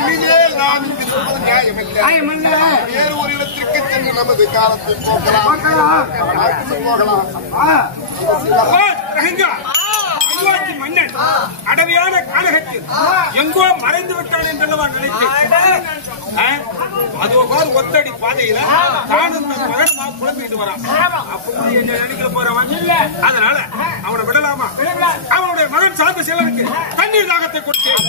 இனிமேல் நான் இங்கிருப்பது நியாயமில்லை. வேறு ஒரு இடத்திற்கு சென்று நமது காலத்தை போகலாம். மன்னன் அடவியான காலகத்தில் எங்கோ மறைந்து விட்டான் என்றல்லவா நினைத்தேன். அதோ போல் ஒத்தடி பாதையில தானும் மகனமா குழம்பிட்டு வரான். அப்ப என்ன நினைக்க போறவன்? அதனால அவனை விடலாமா? அவனுடைய மகன் சார்ந்த சிலருக்கு தண்ணீர் தாகத்தை கொடுத்தேன்.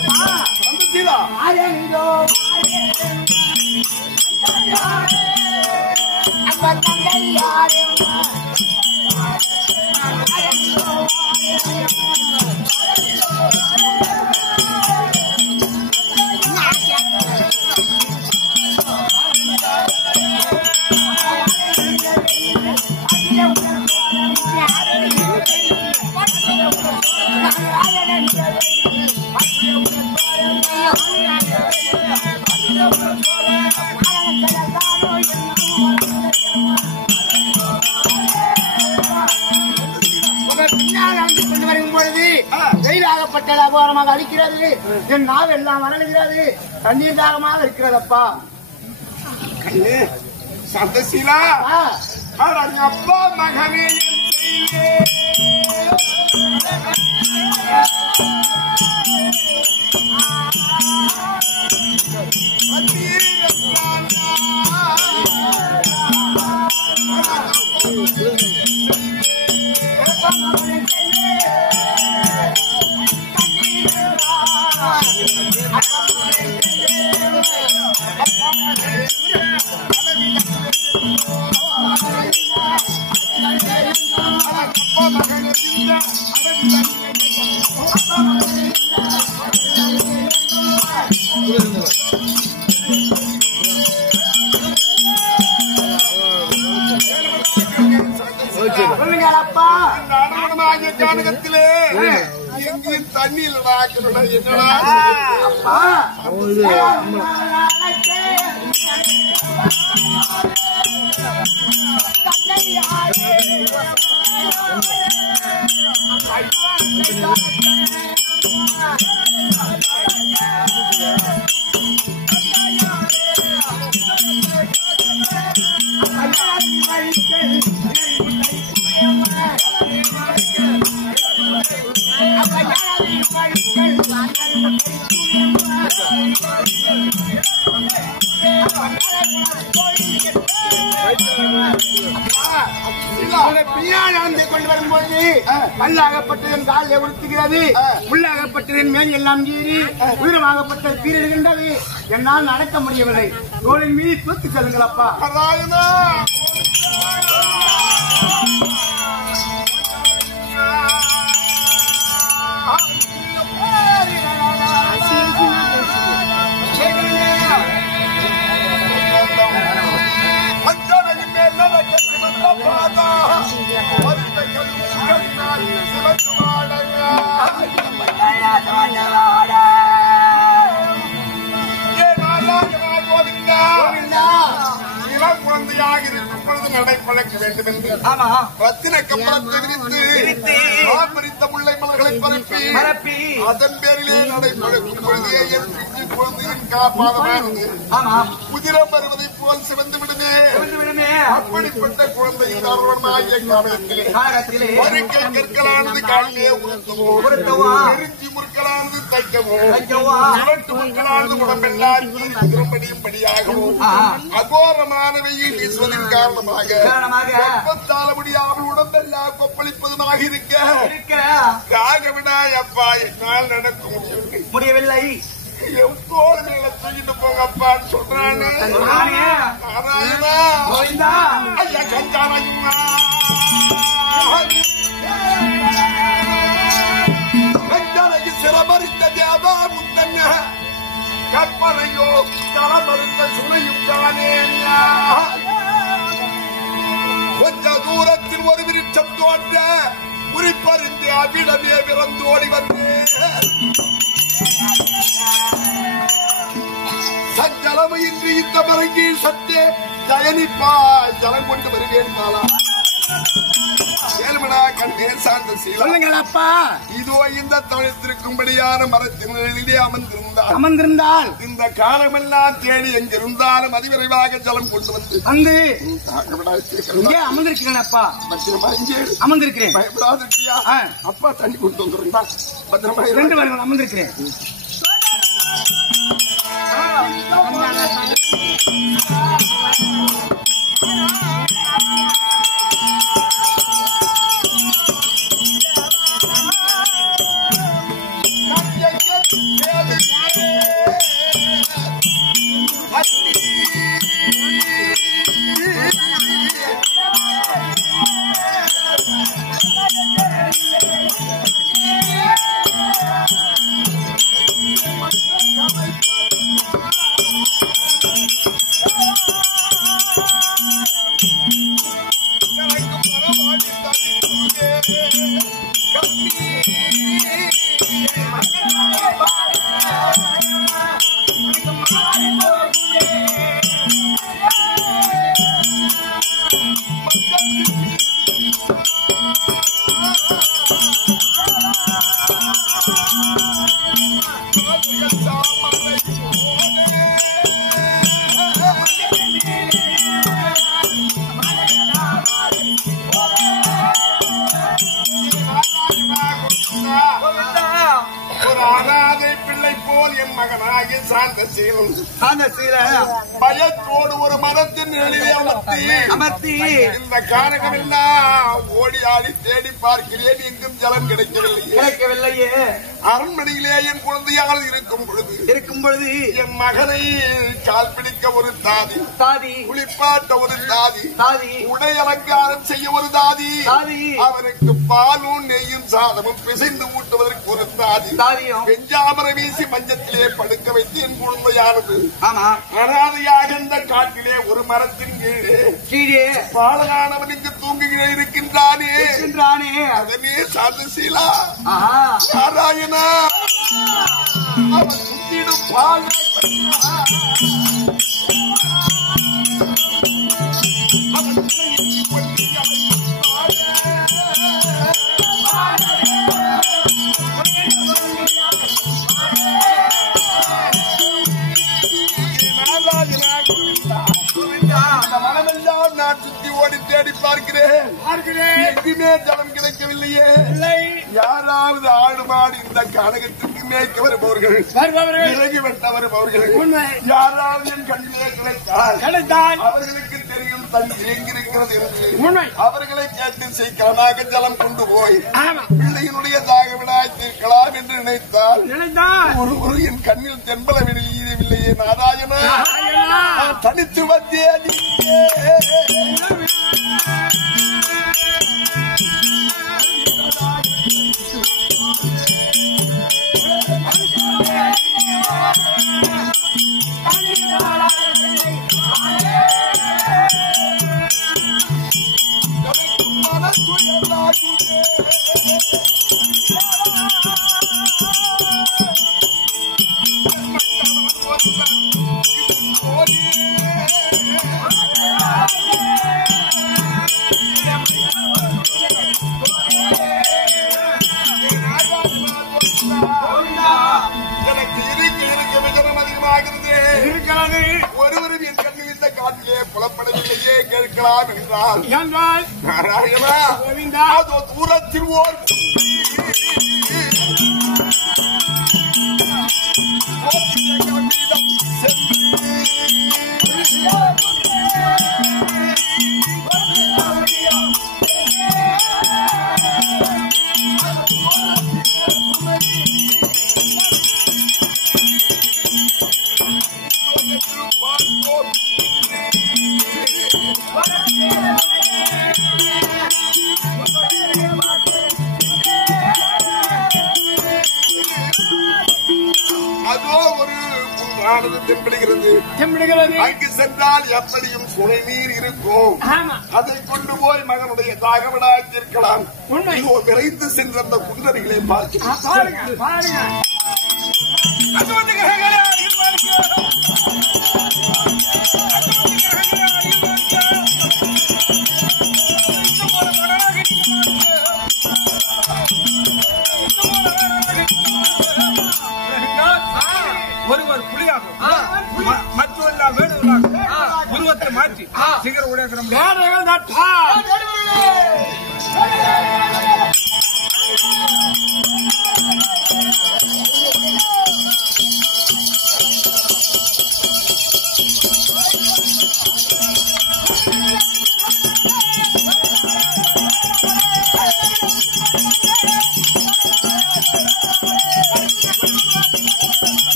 வெயிலாகப்பட்டது அபாரமாக அடிக்கிறது. என் நாள் எல்லாம் வரலுகிறது. தண்ணீர் தாகமாக இருக்கிறதப்பா. சந்தசீலா அப்பா மகனே ஜானகத்திலே எங்கேயும் தண்ணியில் என்னடா கொண்டு வரும்போது பல்லாகப்பட்டதன் காலில் உடுத்துகிறது, உள்ளாகப்பட்டதன் மேல் எல்லாம் கீறி உயிரமாகப்பட்ட பீரிடுகின்றது. என்னால் நடக்க முடியவில்லை. தோளின் மீது தூத்து செல்லுங்களப்பா. நடைபழக்க வேண்டும் என்று ரத்தின கம்பளத்தை விரித்து ஆபரித்த முல்லை மலர்களை பரப்பி அதன் பேரிலே நடைபழக்கும் பொழுதே என் குழந்தையின் காப்பாதமானது உதிரம் வருவதை போல் சிவந்து விடுமே. அப்படிப்பட்ட குழந்தையின் அருவமாகிய காலத்திலே வருக்கை கற்களானது காலிலே உறுத்தவோ, நெருஞ்சி முற்களானது தைக்கவோ, இவட்டு முற்களானது உடம்பெல்லாம் திரும்படியும் படியாகவோ அகோரமான வெயில் வீசுவதன் காரணமாக வெப்பத்தால முடியாமல் உடம்பெல்லாம் கொப்பளிப்பதுமாக இருக்க ராகவிடாயப்பா என்னால் நடக்க முடியவில்லை. தோல் மேல தூக்கிட்டு போங்கப்பான்னு சொல்றானு. நாராயணா ஐயா கஞ்சாராயணா கஞ்சாரைக்கு சிரமறித்த தேவா முத்தன்ன கற்பனையோ தரமறிந்த சுனையும் தானே. கொஞ்ச தூரத்தில் ஒரு விருட்சம் தோன்ற குறிப்பறிந்து அவ்விடமே பிறந்தோடி வந்தேன். சஞ்சலமையின்றி இந்த மரங்கில் சற்றே ஜயனிப்பா ஜலம் கொண்டு வருவேன். கண்ணே சார்ந்த சீலா சொல்லுங்களப்பா. இதோ இந்த தவிர்த்திருக்கும்படியான மரத்தின் நிழலிலே அமர்ந்திருந்தால் இந்த காலமெல்லாம் தேடி எங்கிருந்தாலும் அதிவிரைவாக ஜலம் கொண்டு வந்து இங்கே அமர்ந்திருக்கிறேன் அப்பா. பத்திரமா இங்கே அமர்ந்திருக்கிறேன். பயப்படாத இருக்கியா? அப்பா தண்ணி கொண்டு வந்துடுறா. பத்திரமா 2 வருடம் அமர்ந்திருக்கிறேன். பயத்தோடு ஒரு மரத்தின் நிழலிலே அமர்த்தி இந்த காரகமெல்லாம் ஓடி ஆடி தேடி பார்க்கிறேன். எங்கும் ஜலம் கிடைக்கவில்லையே. அரண்மனையிலே என் குழந்தையால் இருக்கும் பொழுது என் மகனை கால் பிடிக்க ஒரு தாதி, குளிப்பாட்ட ஒரு தாதி, உடை அலங்காரம் செய்ய ஒரு தாதி, அவருக்கு பாலும் நெய்யும் சாதமும் பிசைந்து ஊட்டுவதற்கு ஒரு தாதி, வெஞ்சாமர வீசி மஞ்சத்திலே படுக்க வைத்து என் குழந்தையானது அனாதையாக இந்த காட்டிலே ஒரு மரத்தின் கீழே பாலனானவன் இங்கு தூங்குகிறே இருக்கின்றானே. அதனே சார்ந்த சீலா நாராயணா அவன் சுத்திடும் பால் மனமெல்லாம் நான் சுத்தி ஓடி தேடி பார்க்கிறேன். எங்குமே ஜலம் கிடைக்கவில்லையே. யாராவது ஆடு மாடு இந்த கானகத்திற்கு மேய்க்க வருபவர்கள், விலகி வெட்ட வருபவர்கள் யாராவது என் கண்ணிலே கிடைத்தால் அவர்களுக்கு தெரியும் தண்ணீர் எங்கிருக்கிறது என்று அவர்களை கேட்டு சீக்கிரமாக ஜலம் கொண்டு போய் பிள்ளையினுடைய தாகவிடாய் தீர்க்கலாம் என்று நினைத்தால் ஒரு என் கண்ணில் தென்பல விடையில்லையே. நாராயணா தனித்து வந்தே ஒருவரும் என் கண்ணில் இந்த காட்டிலே புலப்படவில்லையே. கேட்கலாம் என்றால் நாராயணா தூரத்தில் ஓர் தென்படுகிறது. அங்கு சென்றால் எப்படியும் சுனை நீர் இருக்கும். அதை கொண்டு போய் மகனுடைய தாகவிடாய் தீர்க்கலாம். விரைந்து சென்ற அந்த குண்டர்களை பார்த்து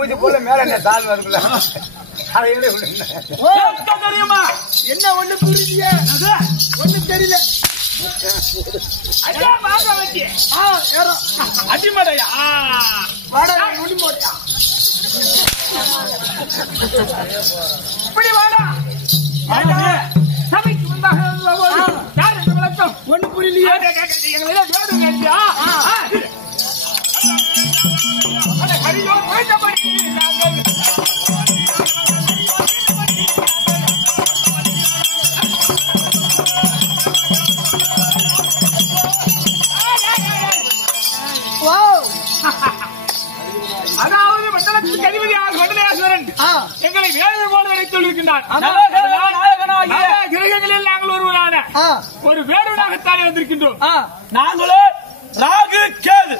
ஊதி போல மேல தாள் வருங்களா தெரியுமா என்ன ஒண்ணு புரியலையே ஒண்ணு தெரியல அடிமடையா இப்படி வாடா சபைக்கு வந்தாக யார் இந்த விளக்கம் ஒண்ணு புரியலையே எங்களை அதாவது மண்டலத்துக்கு அதிபதியாக மண்டலேஸ்வரன் எங்களை வேறு போல வைத்துள்ளார். கிரகங்களில் நாங்கள் ஒருவரான ஒரு வேடுவனாகத்தானே வந்திருக்கின்றோம். நாங்களோ ராகு கேது.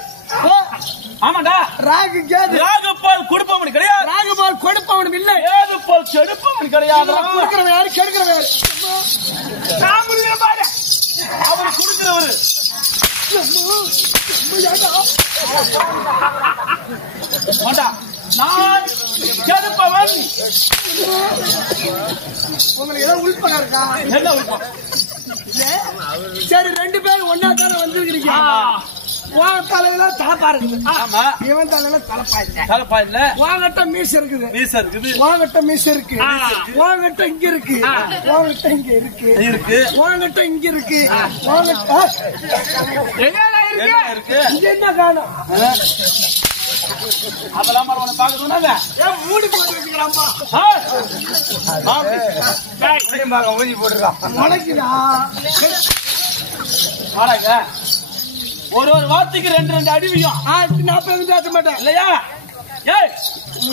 ஆமாண்டா, ராகு கேது. ராகு போல் கொடுப்பவன் கிடையாது, ராகு போல் கொடுப்பவனும் இல்லை, கேது போல் கெடுப்பவன் கிடையாது. கொடுக்கிறவன் யாரு, கெடுக்கிறவன் யாரு? நான் கொடுக்கிறேன் பாரு, அவர் கொடுக்கிறவரு. நான் கெடுப்பவன். உங்களுக்கு ஏதோ உள்படம் இருக்கா? என்ன உள்பம்? சரி, ரெண்டு பேரும் ஒன்னா தானே வந்திருக்கிறீங்க. உன் தலையில தலப்பா இருக்குது, இவன் தலையில தலப்பா இல்ல. தலப்பா இல்ல. உன்கிட்ட மீச இருக்குது, மீச இருக்குது. உன்கிட்ட மீச இருக்கு, உன்கிட்ட இங்க இருக்கு, உன்கிட்ட இங்க இருக்கு, உன்கிட்ட இங்க இருக்கு, இருக்கு. இங்க என்ன காணும்? அதெல்லாம் உன்னை பார்க்க சொன்னாங்க. மூடி போட்டு வச்சுக்கிறான்பா. ஊதி போட்டுருக்கான். முளைக்குதா? ஒரு ஒரு வார்த்தைக்கு ரெண்டு ரெண்டு அடிவியும். நான் பேச மாட்டேன் இல்லையா? ஏய்,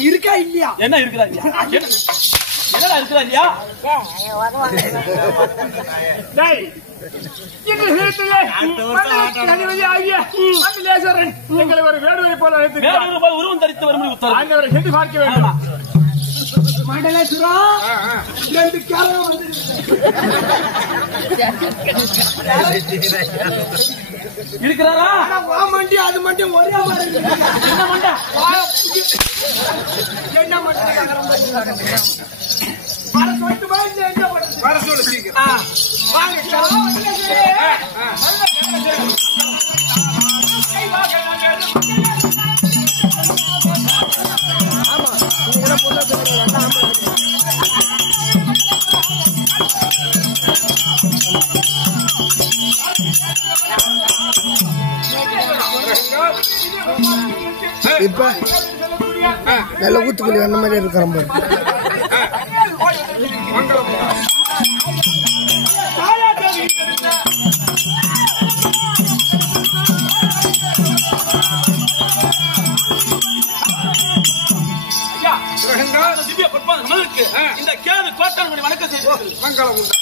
இருக்கா இல்லையா? என்ன இருக்கிறா? என்னடா இருக்கிறா இல்லையா? எங்களை ஒரு வேடுவை போல உருவம் தரித்து வரும் அவரை சென்று பார்க்க வேண்டும். மண்டலேஸ்வரம் ரெண்டு கேரளா வந்து இருக்கிறாரா? மண்டி அது மட்டும் ஒரே மாதிரி என்ன மண்டா என்ன மண்டா இப்ப நல்ல ஊத்துக்குள்ளி அந்த மாதிரி இருக்கிற இந்த கேது கோட்டான்குடி வணக்கம் செய்து மங்களம் உண்டு.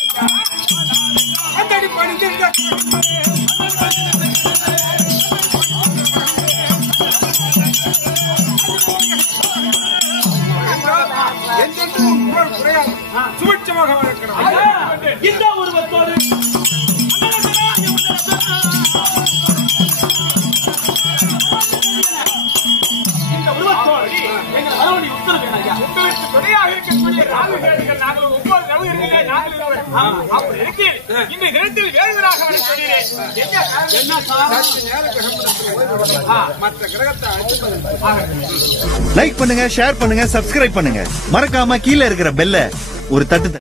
உங்களுக்கு துணையாக இருக்கக்கூடிய ராகுகள் நாங்கள் 9 ரவுகளே நாங்கள் இருவர். அப்படி இருக்கையில் இந்த தினத்தில் வேறுவராக வர சொல்கிறேன். என்ன மற்ற கிரகத்தை லைக் பண்ணுங்க, ஷேர் பண்ணுங்க, சப்ஸ்கிரைப் பண்ணுங்க. மறக்காம கீழே இருக்கிற பெல்ல ஒரு தட்டு